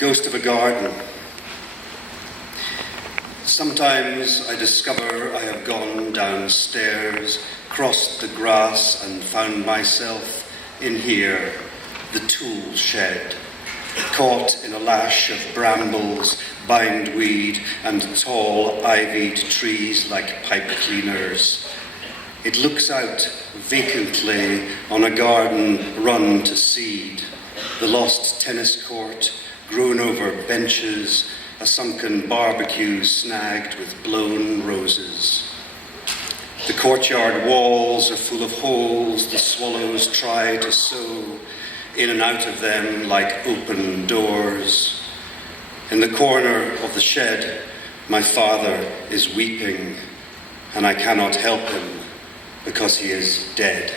Ghost of a garden. Sometimes I discover I have gone downstairs, crossed the grass and found myself in here, the tool shed, caught in a lash of brambles, bindweed and tall ivied trees like pipe cleaners. It looks out vacantly on a garden run to seed, the lost tennis court, grown over benches, a sunken barbecue snagged with blown roses. The courtyard walls are full of holes the swallows try to sow in and out of them like open doors. In the corner of the shed, my father is weeping, and I cannot help him because he is dead.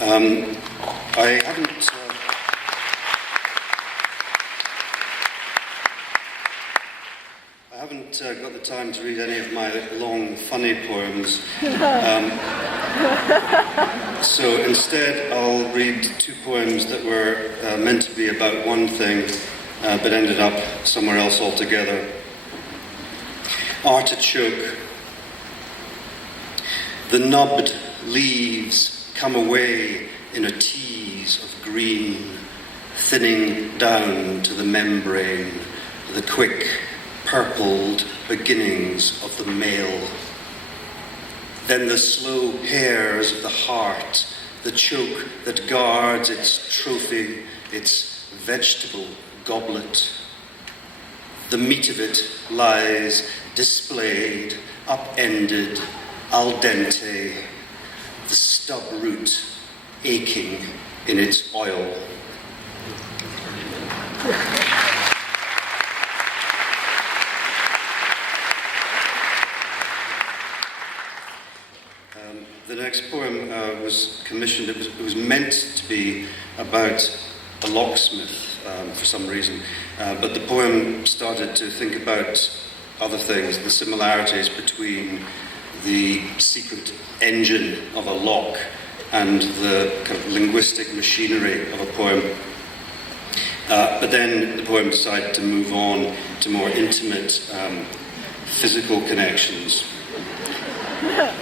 I haven't got the time to read any of my long, funny poems. So instead, I'll read two poems that were meant to be about one thing, but ended up somewhere else altogether. Artichoke. The nubbed leaves come away in a tease of green, thinning down to the membrane, the quick, purpled beginnings of the male. Then the slow hairs of the heart, the choke that guards its trophy, its vegetable goblet. The meat of it lies displayed, upended, al dente, the stub root aching in its oil. The next poem was commissioned. It was meant to be about a locksmith for some reason, but the poem started to think about other things, the similarities between the secret engine of a lock and the kind of linguistic machinery of a poem. But then the poem decided to move on to more intimate physical connections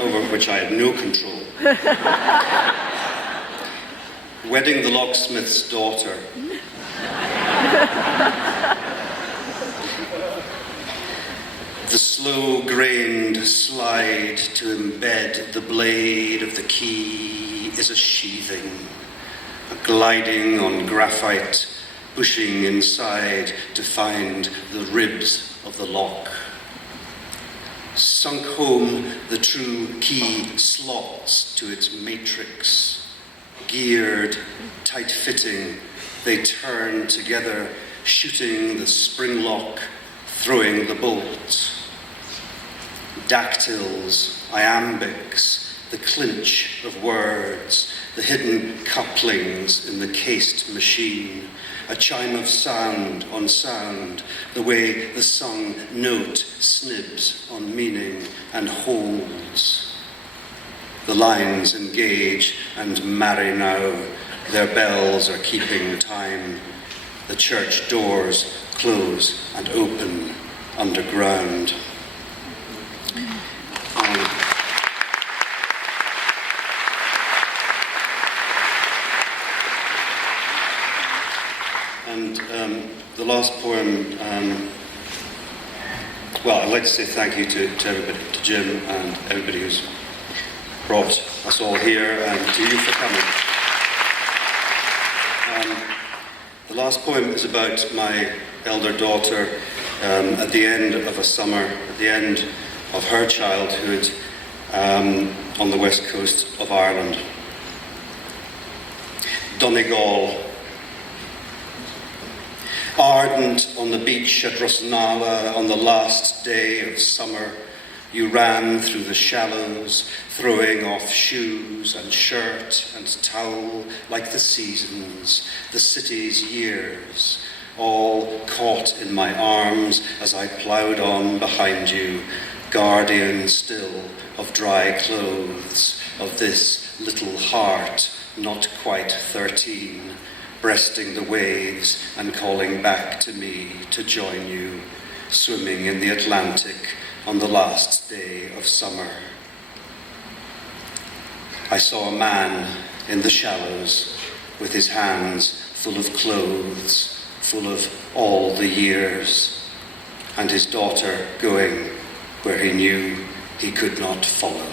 over which I had no control. Wedding the locksmith's daughter. The slow-grained slide to embed the blade of the key is a sheathing, a gliding on graphite, pushing inside to find the ribs of the lock. Sunk home, the true key slots to its matrix. Geared, tight-fitting, they turn together, shooting the spring lock, throwing the bolt. Dactyls, iambics, the clinch of words, the hidden couplings in the cased machine, a chime of sound on sound, the way the sung note snibs on meaning and holds. The lines engage and marry now, their bells are keeping time. The church doors close and open underground. The last poem, well, I'd like to say thank you to everybody, to Jim and everybody who's brought us all here, and to you for coming. The last poem is about my elder daughter at the end of a summer, at the end of her childhood on the west coast of Ireland. Donegal. Ardent on the beach at Rosnala on the last day of summer, you ran through the shallows, throwing off shoes and shirt and towel like the seasons, the city's years, all caught in my arms as I ploughed on behind you, guardian still of dry clothes, of this little heart, not quite 13, breasting the waves and calling back to me to join you, swimming in the Atlantic on the last day of summer. I saw a man in the shallows with his hands full of clothes, full of all the years, and his daughter going where he knew he could not follow.